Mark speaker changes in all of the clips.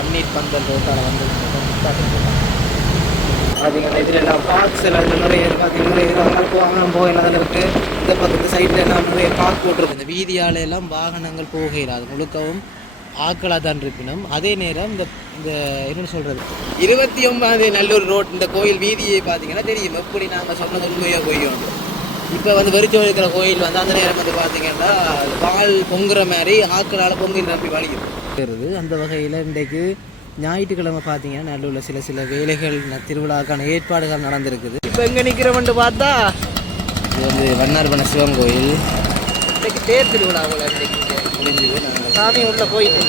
Speaker 1: தண்ணீர் பந்தல் ரோட்டால் வந்து பார்த்தீங்கன்னா இதில் எல்லாம் பார்க்ஸ் எல்லாம் இந்த நிறைய பார்த்தீங்கன்னா நிறைய இதெல்லாம் போகாம போகலாம் இருக்கு? இந்த பக்கத்து சைடில் எல்லாம் நிறைய பார்க் போட்டிருக்கு. இந்த வீதியால எல்லாம் வாகனங்கள் போகையில் அது முழுக்கவும் ஆக்களாக தான் இருப்பினும். அதே நேரம் இந்த இந்த என்ன சொல்கிறது இருபத்தி ஒன்பது நல்லூர் ரோட் இந்த கோயில் வீதியை பார்த்தீங்கன்னா தெரியும். எப்படி நாங்கள் சொன்னது உண்மையாக பொய்யும் இப்போ வந்து வெறிச்சோம் இருக்கிற கோயில் வந்து அந்த நேரம் வந்து பார்த்தீங்கன்னா பால் பொங்குற மாதிரி ஆக்களால் பொங்கி நம்பி வழிகிறது அந்த வகையில் இன்றைக்கு ஞாயிற்றுக்கிழமை பார்த்தீங்கன்னா நல்லூரில் சில சில வேலைகள் திருவிழாக்கான ஏற்பாடுகள் நடந்திருக்குது. இப்போ எங்கே நிற்கிறோம்னு பார்த்தா இது வந்து வண்ணார்பன சிவன் கோயில். இன்னைக்கு தேர் திருவிழா போல முடிஞ்சுது நாங்கள் சாமி உள்ள போயிட்டு.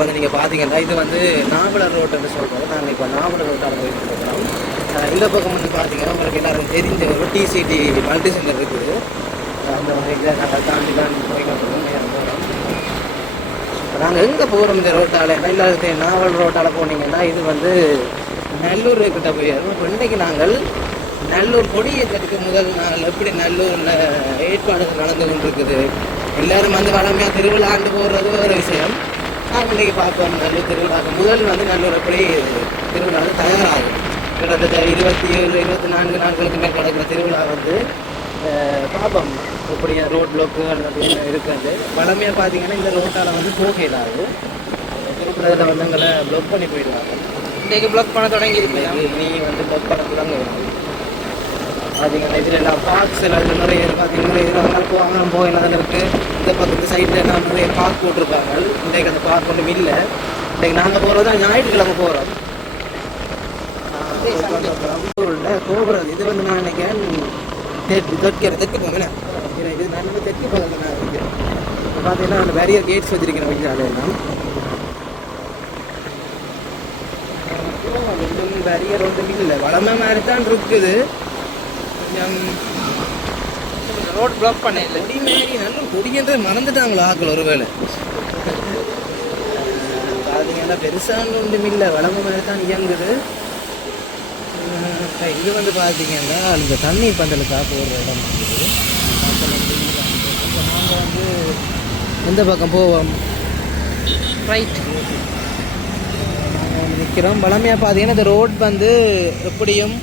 Speaker 1: இப்போ வந்து நீங்கள் பார்த்தீங்கன்னா இது வந்து நாவலர் ரோட்டுன்னு சொல்கிறோம் நாங்கள் இப்போ நாவலர் ரோட்டால் போயிட்டு இருக்கிறோம். இந்த பக்கம் வந்து பார்த்தீங்கன்னா உங்களுக்கு எல்லாரும் தெரிஞ்ச ஒரு டிசிடி மல்டி சென்டர் இருக்குது. அந்த வகையில் நாங்கள் தாண்டி தான் போயிட்டு நேரம் நாங்கள் எங்கே போகிறோம் இந்த ரோட்டால்? எல்லாருக்கும் நாவல் ரோட்டால் போனீங்கன்னா இது வந்து நல்லூர் கிட்ட போயிடும் இப்போ இன்றைக்கி நாங்கள் நல்லூர் கொடியேற்றத்துக்கு முதல் நாள் எப்படி நல்லூரில் ஏற்பாடுகள் நடந்து கொண்டிருக்குது? எல்லாரும் வந்து வளமையாக திருவிழா ஆண்டு போடுறது ஒரு விஷயம். நாங்கள் இன்றைக்கி பார்ப்போம் நல்லூர் திருவிழாக்கு முதல் வந்து நல்லூர் எப்படி திருவிழா வந்து தயாராகும். கிட்டத்தட்ட இருபத்தி ஏழு இருபத்தி நான்கு நாட்களுக்கு மேல் நடக்கிற திருவிழா வந்து பார்ப்போம். எப்படி ரோட் பிளாக்கு அல்லது என்ன இருக்குன்னு வளமையாக பார்த்தீங்கன்னா இந்த ரோட்டால் வந்து போகையிலாது திருப்பதியில் வந்து எங்களை ப்ளாக் பண்ணி போயிடுவாங்க.
Speaker 2: இன்றைக்கு பிளாக் பண்ண தொடங்கி
Speaker 1: நீ நீ வந்து ப்ளாக் பண்ண தொடங்க பார்த்தீங்கன்னா இதில் எல்லாம் பார்க்ஸ் எல்லாம் இதில் நிறைய. பார்த்தீங்கன்னா நிறைய இதெல்லாம் போகாம போகலாம் இருக்கு. இந்த பக்கத்து சைடில் எல்லாம் நிறைய பார்க் போட்டிருக்காங்க. இன்றைக்கு அந்த பார்க் ஒன்றும் இல்லை. இன்றைக்கு நாங்கள் போகிறது ஞாயிற்றுக்கிழமை போகிறோம் கோபுரம். இது வந்து நான் நினைக்கிறேன் தெற்கு தெற்கு தெற்கு போகிறேன் இது நல்ல தெற்கு பக்கத்தில் நான் இருக்கிறேன் பார்த்தீங்கன்னா அந்த பேரியர் கேட்ஸ் வச்சிருக்கிறேன் வீட்டால எல்லாம். பேரியர் ஒன்றும் இல்லை. வளமை மாதிரி தான் இருக்குது. கொஞ்சம்
Speaker 2: ரோட் பிளாக் பண்ண இல்லை.
Speaker 1: கொடி மாரி நல்ல கொடின்றது மறந்துட்டாங்களா ஆக்கள் ஒருவேளை? பார்த்தீங்கன்னா பெருசான ஒன்றும் இல்லை. வளமை மாதிரி தான் இயங்குது. இது வந்து பார்த்தீங்கன்னா இந்த தண்ணி பந்தலுக்காக போடுற இடம் நாங்கள் வந்து எந்த பக்கம் போவோம்?
Speaker 2: ரைட்
Speaker 1: நாங்கள் வந்து நிற்கிறோம் வளமையாக பார்த்தீங்கன்னா இந்த ரோட் வந்து எப்படியும்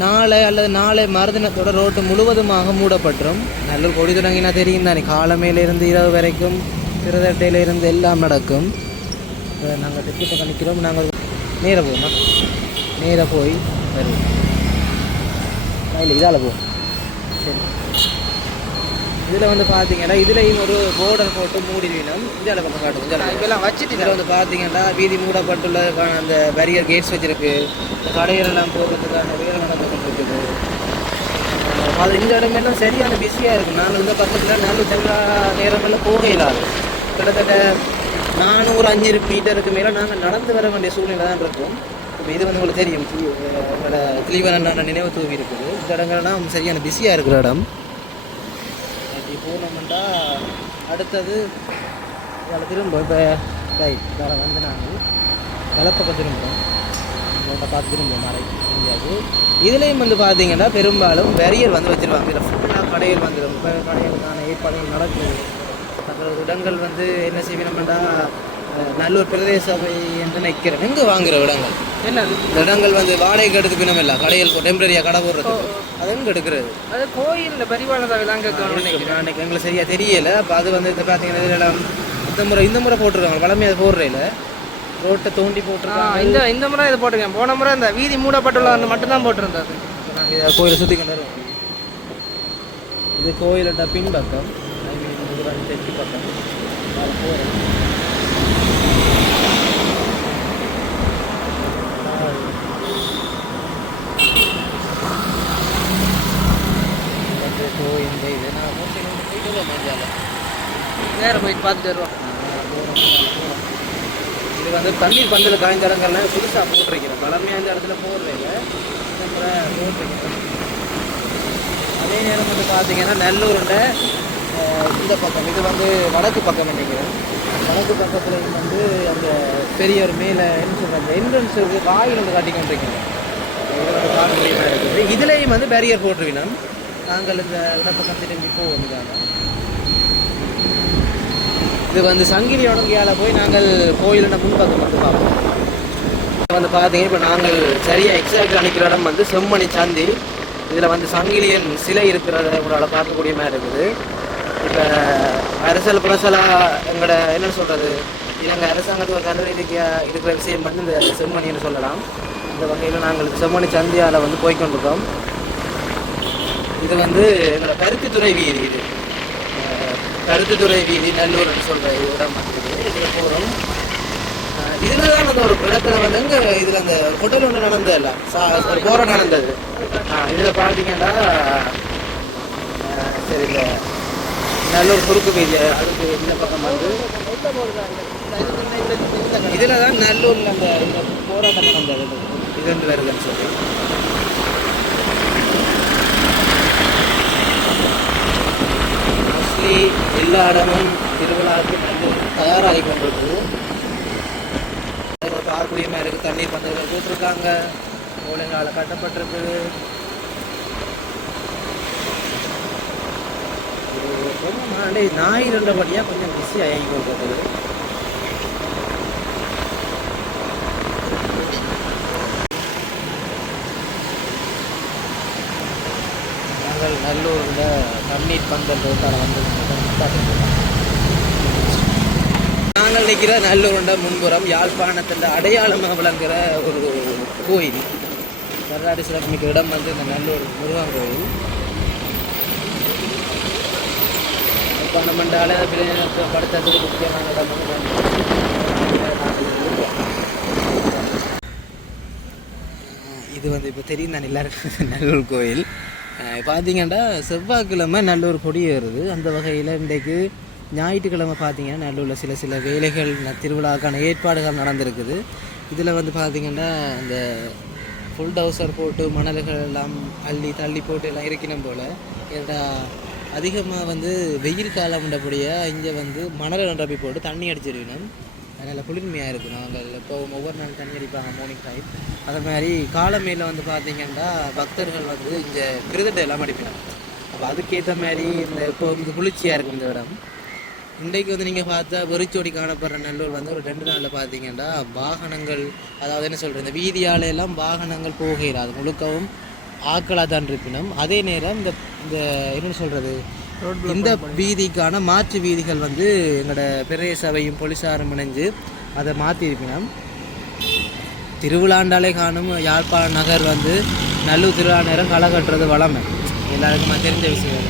Speaker 1: நாளை அல்லது நாளை மறுதினத்தோட ரோட்டு முழுவதுமாக மூடப்பட்டுரும். நல்ல கொடி தொடங்கினா தெரியும் தானே. காலமையிலிருந்து இரவு வரைக்கும் சிறுதட்டையில இருந்து எல்லாம் நடக்கும். நாங்கள் தெற்கு பக்கம் நிற்கிறோம் நாங்கள் நேராக போவோமா நேராக போய் வருவோம். இல்லை இதால் போவோம் சரி. இதில் வந்து பார்த்தீங்கன்னா இதுலேயும் ஒரு போர்டர் போட்டு மூடிவினோம் இந்த பக்கம் காட்டும் இந்த
Speaker 2: இப்பெல்லாம் வச்சுட்டு
Speaker 1: இதில் வந்து பார்த்தீங்கன்னா வீதி மூடப்பட்டுள்ள கா- அந்த பேரியர் கேட்ஸ் வச்சிருக்கு. எல்லாம் போகிறதுக்கான அஹ் அது இந்த இடமெல்லாம் சரியான பிஸியாக இருக்கும். நாங்கள் இந்த பக்கத்தில் நாலு செல்லா நேரமெல்லாம் போக இல்லாது. கிட்டத்தட்ட நானூறு அஞ்சு மீட்டருக்கு மேலே நாங்கள் நடந்து வர வேண்டிய சூழ்நிலை தான் இருக்கும். இப்போ இது வந்து உங்களுக்கு தெரியும். தி- உங்களோட நினைவு தூவி இருக்குது. இந்த இடங்கள்லாம் சரியான பிஸியாக இருக்கிற இடம். அப்படி போனோம்னா அடுத்தது இதில் திரும்ப இப்போ ரைட் இதில் வந்து நாங்கள் வலப்பக்கம் திரும்புகிறோம் உங்கள்கிட்ட பார்த்து திரும்புவோம் மறை முடியாது இதுலேயும் வந்து பார்த்தீங்கன்னா பெரும்பாலும் வெறியர் வந்து வச்சுருவாங்க இதில் ஃபுல்லாக கடைகள் வந்துடும் கடைகளுக்கான ஏற்பாடுகள் நடக்குது. தங்களோட இடங்கள் வந்து என்ன செய்யணும்னா நல்லூர் பிரதேச சபை என்று நிற்கிறேன் எங்கே வாங்குற இடங்கள்? இந்த இடங்கள் வந்து வாடகைக்கு எடுத்துக்கணும் இல்லை. கடைகள் டெம்பரரியாக கடை போடுறதுக்கு. அது எங்கே எடுக்கிறது?
Speaker 2: அது கோயிலில் நினைக்கிறேன்.
Speaker 1: அன்னைக்கு எங்களுக்கு சரியா தெரியல. அப்போ அது வந்து பார்த்தீங்கன்னா இதுல இந்த முறை இந்த முறை போட்டிருக்காங்க. வளமையாக அது போடுறதில்ல ரோட்டை தோண்டி போட்டிருக்காங்க.
Speaker 2: இந்த இந்த முறை இதை போட்டிருக்கேன். போன முறை இந்த வீதி மூடப்பட்டுள்ள மட்டும்தான் போட்டிருந்தது.
Speaker 1: நாங்கள் இதை கோயிலை சுற்றி கொண்டு வருவோம் இது கோயிலோட பின்பக்கம். ஐ மீன் தெற்கு பக்கம். அது போகிறோம் கோயில் இது நான் போயிட்டு வருவோம்
Speaker 2: நேரம் போயிட்டு பார்த்துட்டு வருவோம்.
Speaker 1: இது வந்து தண்ணீர் பந்தல் காய்ந்த இடங்கள்ல புதுசாக போட்டிருக்கிறேன். பழமையாக இந்த இடத்துல போடுறீங்க போட்டிருக்கிறேன். அதே நேரம் வந்து பார்த்தீங்கன்னா நல்லூரில் இந்த பக்கம். இது வந்து வடக்கு பக்கம் நினைக்கிறேன். வடக்கு பக்கத்தில் வந்து அந்த பெரிய ஒரு மேலே என்ன சொல்கிறது என்ட்ரன்ஸ் வாயில் வந்து காட்டி கொண்டிருக்கிறோம் இதுலேயும் வந்து பேரியர் போட்டிருக்கணும். நாங்கள் இந்த இடப்பக்கம் திரும்பி போவோம். இதுக்கு இது வந்து சங்கிலி உடம்பியால் போய் நாங்கள் கோயிலோட முன்பக்கம் மட்டும் பார்ப்போம். வந்து பார்த்தீங்கன்னா இப்போ நாங்கள் சரியாக எக்ஸாக்ட் நிற்கிற இடம் வந்து செம்மணி சந்தி. இதில் வந்து சங்கிலியன் சிலை இருக்கிறத உங்களால் பார்க்கக்கூடிய மாதிரி இருக்குது. இப்போ அரசல் புரசலா எங்களோட என்ன சொல்கிறது இலங்கை அரசாங்கத்துக்கு ஒரு கண்டுபிடிக்க இருக்கிற விஷயம் வந்து இந்த செம்மணின்னு சொல்லலாம். இந்த வகையில் நாங்கள் செம்மணி சந்தியால் வந்து போய்கொண்டிருக்கோம் இது வந்து எங்களோட பருத்தித்துறை வீதி இது. கருத்துத்துறை வீதி நல்லூர்னு சொல்ற இடம் இருக்குது இதில் போகிறோம் இதில் தான் அந்த ஒரு இடத்துல வந்து இதில் அந்த ஹோட்டல் ஒன்று நடந்தது இல்லை ஒரு போரம் நடந்தது. இதில் பார்த்தீங்கன்னா சரி இந்த நல்லூர் குறுக்கு வீதி அதுக்கு இந்த பக்கம் வந்து. இதில் தான் நல்லூரில் அந்த இந்த போராட்டம் நடந்தது. இது வந்து வருதுன்னு சொல்லி. மோஸ்ட்லி எல்லா இடமும் திருவிழாவுக்கு நல்ல தயாராகி கொண்டிருக்குது மாதிரி இருக்குது தண்ணீர் பந்தல்கள் போட்டிருக்காங்க. மூலங்கால கட்டப்பட்டிருக்குது நாளே நாய் ரெண்டபடியாக கொஞ்சம் பிஸி ஆகி கொண்டிருக்குது. நாங்கள் நல்லூரில் தண்ணீர் பந்தல் ரோட்டால் வந்து நாங்கள் நிற்கிற நல்லூருண்ட முன்புறம் யாழ்ப்பாணத்தில் அடையாளமாக விளங்குகிற ஒரு கோயில். வரலாறு சிறப்புமிக்க இடம் வந்து இந்த நல்லூர் முருகன் கோயில். பன்னெண்டால படுத்ததுக்கு முக்கியமான இடம் வந்து இது வந்து இப்போ தெரியும் தான் எல்லாருக்கும் நல்லூர் கோயில். பார்த்தீங்கன்னா செவ்வாய்க்கிழமை நல்லூர் கொடி ஏறுது. அந்த வகையில் இன்றைக்கு ஞாயிற்றுக்கிழமை பார்த்தீங்கன்னா நல்லூரில் சில சில வேலைகள் திருவிழாக்கான ஏற்பாடுகள் நடந்திருக்குது. இதில் வந்து பார்த்தீங்கன்னா அந்த ஃபுல் டவுசர் போட்டு மணல்கள் எல்லாம் அள்ளி தள்ளி போட்டு எல்லாம் இருக்கணும் போல். ஏன்னா அதிகமாக வந்து வெயில் காலம் உண்டபடியாக இங்கே வந்து மணல் நிரப்பி போட்டு தண்ணி அடிச்சிருக்கணும் அதனால் குளிர்மையாக இருக்கும் நாங்கள் இப்போ ஒவ்வொரு நாள் தண்ணி அடிப்பாங்க மார்னிங் டைம் அதே மாதிரி காலமேல வந்து பார்த்தீங்கன்னா பக்தர்கள் வந்து இந்த கிருதட்டை எல்லாம் அடிப்பினாங்க அப்போ அதுக்கேற்ற மாதிரி இந்த இப்போ வந்து குளிர்ச்சியாக இருக்கும் இந்த இடம். இன்றைக்கு வந்து நீங்கள் பார்த்தா வெறிச்சோடி காணப்படுற நல்லூர் வந்து ஒரு ரெண்டு நாளில் பார்த்தீங்கன்னா வாகனங்கள் அதாவது என்ன சொல்கிறது இந்த வீதியால எல்லாம் வாகனங்கள் போகிறாது முழுக்கவும் ஆக்களாக தான் இருப்பினும். அதே நேரம் இந்த இந்த என்ன சொல்கிறது இந்த வீதிக்கான மாற்று வீதிகள் வந்து எங்களோட பெரிய சபையும் போலீஸாரும் இணைஞ்சு அதை மாற்றி இருப்பினோம் திருவிழாண்டாலே காணும் யாழ்ப்பாண நகர் வந்து நல்லூர் திருவிழா நேரம் களை கட்டுறது வளமை. எல்லாருக்குமே தெரிஞ்ச விஷயம்.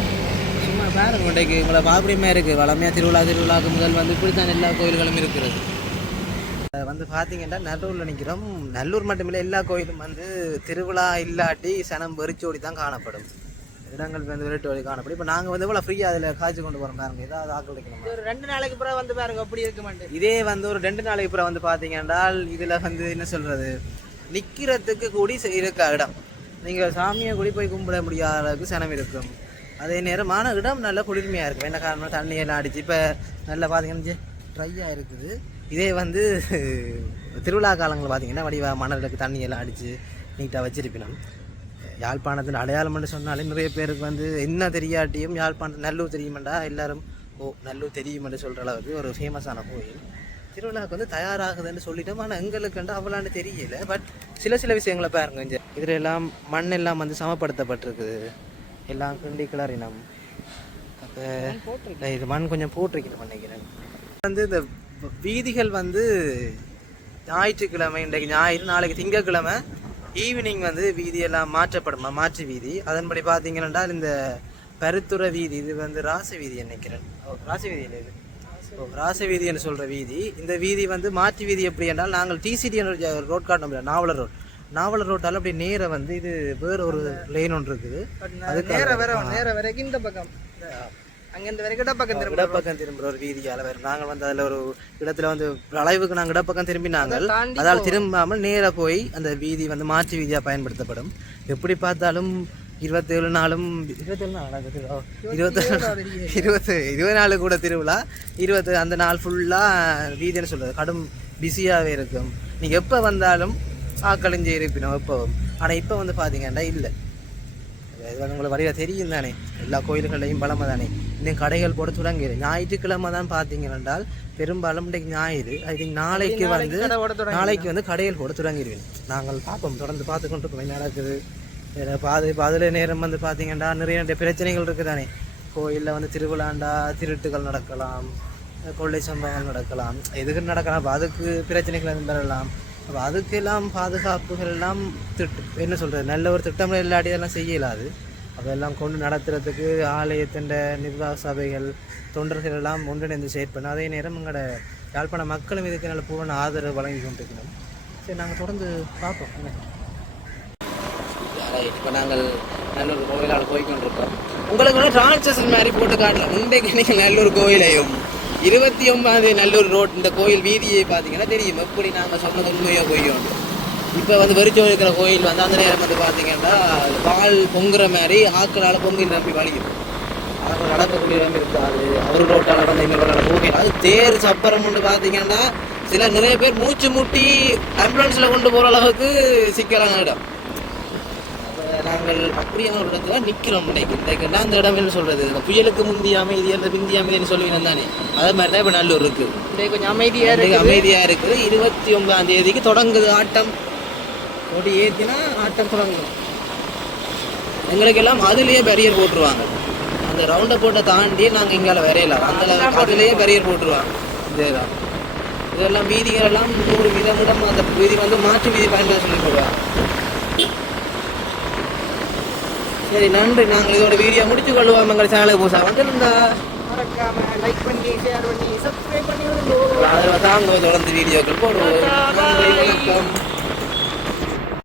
Speaker 1: சும்மா பாருங்க இன்றைக்கு உங்களை பாப்படியுமே இருக்குது வளமையாக திருவிழா திருவிழாக்கு முதல் வந்து இப்படி தான் எல்லா கோயில்களும் இருக்கிறது. வந்து பார்த்தீங்கன்னா நல்லூரில் நிற்கிறோம் நல்லூர் மட்டுமில்லை எல்லா கோயிலும் வந்து திருவிழா இல்லாட்டி சனம் வெறிச்சோடி தான் காணப்படும். இடங்கள் வந்து வெறிச்சோடி காணப்படும். இப்போ நாங்கள் வந்து இவ்வளோ ஃப்ரீயாக அதில் காய்ச்சி கொண்டு போகிறோம் பாருங்க. ஏதாவது ஆக்கள் வைக்கணும்?
Speaker 2: ஒரு ரெண்டு நாளைக்கு பிறகு வந்து பாருங்க அப்படி இருக்க மாட்டேன்
Speaker 1: இதே வந்து ஒரு ரெண்டு நாளைக்கு அப்புறம் வந்து பார்த்தீங்கன்னா இதில் வந்து என்ன சொல்கிறது நிற்கிறதுக்கு கூடி இருக்க இடம். நீங்கள் சாமியை கூடி போய் கும்பிட முடியாத அளவுக்கு சனம் இருக்கும். அதே நேரமான இடம் நல்ல குளிர்மையாக இருக்கும். என்ன காரணம் தண்ணியெல்லாம் அடிச்சு இப்போ நல்லா பார்த்தீங்கன்னா ட்ரையாக இருக்குது. இதே வந்து திருவிழா காலங்களில் பார்த்தீங்கன்னா வடிவா மணலுக்கு தண்ணியெல்லாம் அடித்து நீட்டாக வச்சிருப்பினோம் யாழ்ப்பாணத்தின் அடையாளம்னு சொன்னாலே நிறைய பேருக்கு வந்து என்ன தெரியாட்டியும் யாழ்ப்பாணத்து நல்லூர் தெரியுமாண்டா? எல்லாரும் ஓ நல்லூர் தெரியுமென்று சொல்கிற அளவுக்கு ஒரு ஃபேமஸான கோயில். திருவிழாவுக்கு வந்து தயாராகுதுன்னு சொல்லிட்டோம். ஆனால் எங்களுக்குண்டு அவ்வளோன்னு தெரியல. பட் சில சில விஷயங்களை பாருங்க இங்கே. இதில் எல்லாம் மண் எல்லாம் வந்து சமப்படுத்தப்பட்டிருக்குது. எல்லாம் கிண்டி கிளறினம். அப்போ இது மண் கொஞ்சம் போட்டிருக்கணும் நினைக்கிறேன். வந்து இந்த வீதிகள் வந்து ஞாயிற்றுக்கிழமை இன்றைக்கு ஞாயிறு நாளைக்கு திங்கட்கிழமை ஈவினிங் வந்து வீதியெல்லாம் மாற்றப்படுமா? மாற்று வீதி. அதன்படி பார்த்தீங்கன்னா இந்த பருத்துறை வீதி இது வந்து ராச வீதி நினைக்கிறேன். ஓ, ராச வீதி இல்லை இது. ஓ, ராச வீதி என்று சொல்கிற வீதி. இந்த வீதி வந்து மாற்று வீதி எப்படி என்றால் நாங்கள் டிசிடி ரோட் காட்டணும் நாவலர் ரோட் நாவலர் ரோட்டால் அப்படி நேர வந்து இது வேற ஒரு லைன் ஒன்று இருக்குது. அதுக்கு
Speaker 2: நேர வர நேர வரைக்கும் இந்த பக்கம். அங்கேருந்து வரைக்கும் இடப்பக்கம் திரும்ப
Speaker 3: இடப்பக்கம் திரும்புற ஒரு வீதியால வரும். நாங்கள் வந்து அதுல ஒரு இடத்துல வந்து வளைவுக்கு நாங்கள் இடப்பக்கம் திரும்பினாங்கள்.
Speaker 2: அதை தாண்டி
Speaker 3: அதால் திரும்பாமல் நேரா போய் அந்த வீதி வந்து மாற்று வீதியா பயன்படுத்தப்படும். எப்படி பார்த்தாலும் இருபத்தேழு நாளும் இருபத்தேழு நாள்? இருபத்தேழு இருபத்து இருபது நாள் கூட திருவிழா. இருபத்து அந்த நாள் ஃபுல்லாக வீதின்னு சொல்றது? கடும் பிஸியாகவே இருக்கும். நீங்கள் எப்போ வந்தாலும் ஆக்களிஞ்சு இருப்பினோம் எப்போவும். ஆனால் இப்போ வந்து பார்த்தீங்கன்னா இல்லை. இது வந்து உங்களுக்கு வழியாக தெரியும் தானே? எல்லா கோயில்களையும் பலமாக தானே? இன்னும் கடைகள் போட தொடங்கிடு ஞாயிற்றுக்கிழமை தான் பார்த்தீங்க என்றால் பெரும்பாலும் இன்றைக்கு ஞாயிறு. அது நாளைக்கு வந்து நாளைக்கு வந்து கடைகள் போட தொடங்கிடுவேன். நாங்கள் பார்ப்போம். தொடர்ந்து பார்த்து கொண்டு இருக்கோம் நடக்குது? வேற பாது அதில் நேரம் வந்து பார்த்தீங்கன்னா நிறைய நிறைய பிரச்சனைகள் இருக்குது தானே? கோயிலில் வந்து திருவிழாண்டா திருட்டுகள் நடக்கலாம் கொள்ளை சம்பவங்கள் நடக்கலாம். எதுக்கு நடக்கலாம்? அதுக்கு பிரச்சனைகள் எதுவும் வரலாம். அப்போ அதுக்கெல்லாம் பாதுகாப்புகள் எல்லாம் திட்டு என்ன சொல்கிறது நல்ல ஒரு திட்டம் இல்லாட்டி அதெல்லாம் செய்ய அதெல்லாம் கொண்டு நடத்துறதுக்கு ஆலயத்தின் நிர்வாக சபைகள் தொண்டர்கள் எல்லாம் ஒன்றிணைந்து செயற்படணும் அதே நேரம் எங்களோட யாழ்ப்பாண மக்களும் இதுக்கு நல்ல பூரண ஆதரவு வழங்கி கொண்டிருக்கணும் சரி நாங்கள் தொடர்ந்து பார்ப்போம்.
Speaker 1: இப்போ நாங்கள் நல்லூர் கோவிலால் போய் கொண்டிருக்கோம் உங்களுக்கு வந்து மாதிரி போட்டு காட்டுறோம் இன்றைக்கு நீங்கள் நல்லூர் கோயிலையும் இருபத்தி ஒன்பது நல்லூர் ரோட் இந்த கோயில் வீதியை பார்த்தீங்கன்னா தெரியும். எப்படி நாங்கள் சொன்னது உண்மையாக பொய்யோ. இப்போ வந்து வெறிச்சோ இருக்கிற கோயில் வந்து அந்த நேரம் வந்து பார்த்தீங்கன்னா பால் பொங்குற மாதிரி ஆக்களால் பொங்கி நம்பி வலிக்கும் அவங்க நடக்கக்கூடிய இடம் இருக்காது அவர் ரோட்டால் நடந்த இன்னொரு ரோட்டால் அது தேர் சப்பரம் கொண்டு பார்த்தீங்கன்னா சில நிறைய பேர் மூச்சு முட்டி ஆம்புலன்ஸில் கொண்டு போகிற அளவுக்கு சிக்கலான இடம். நாங்கள் அப்படியான ஒரு இடத்துல நிற்கிறோம் இன்றைக்கு என்ன அந்த இடம் என்ன சொல்றது? இந்த புயலுக்கு முந்தைய அமைதி அந்த பிந்தி அமைதின்னு சொல்லுவீங்க தானே. அதே மாதிரி தான் இப்போ நல்லூர் இருக்கு.
Speaker 2: இன்றைக்கு கொஞ்சம் அமைதியாக
Speaker 1: இன்றைக்கு
Speaker 2: இருக்குது.
Speaker 1: அமைதியா இருக்குது. இருபத்தி ஒன்பதாம் தேதிக்கு தொடங்குது ஆட்டம். கொடி ஏத்தினா ஆட்டம் தொடங்கும். எங்களுக்கெல்லாம் அதுலயே பேரியர் போட்டுருவாங்க. அந்த ரவுண்டை போட்டை தாண்டி நாங்கள் இங்கால வரையலாம் அந்த அதுலயே பேரியர் போட்டுருவாங்க. இதெல்லாம் இதெல்லாம் வீதிகள் எல்லாம் நூறு வீதம் விட அந்த வீதி வந்து மாற்று வீதி பயன்படுத்த சொல்லி போடுவாங்க சரி நன்றி. நாங்கள் இதோட வீடியோ முடிச்சு கொள்வோம். எங்கள் சேனலுக்கு புதுசாக வந்திருந்தா
Speaker 2: மறக்காம லைக் பண்ணி ஷேர் பண்ணி சப்ஸ்கிரைப் பண்ணி
Speaker 1: தாங்க தொடர்ந்து வீடியோக்கள் போடுவோம். வணக்கம்.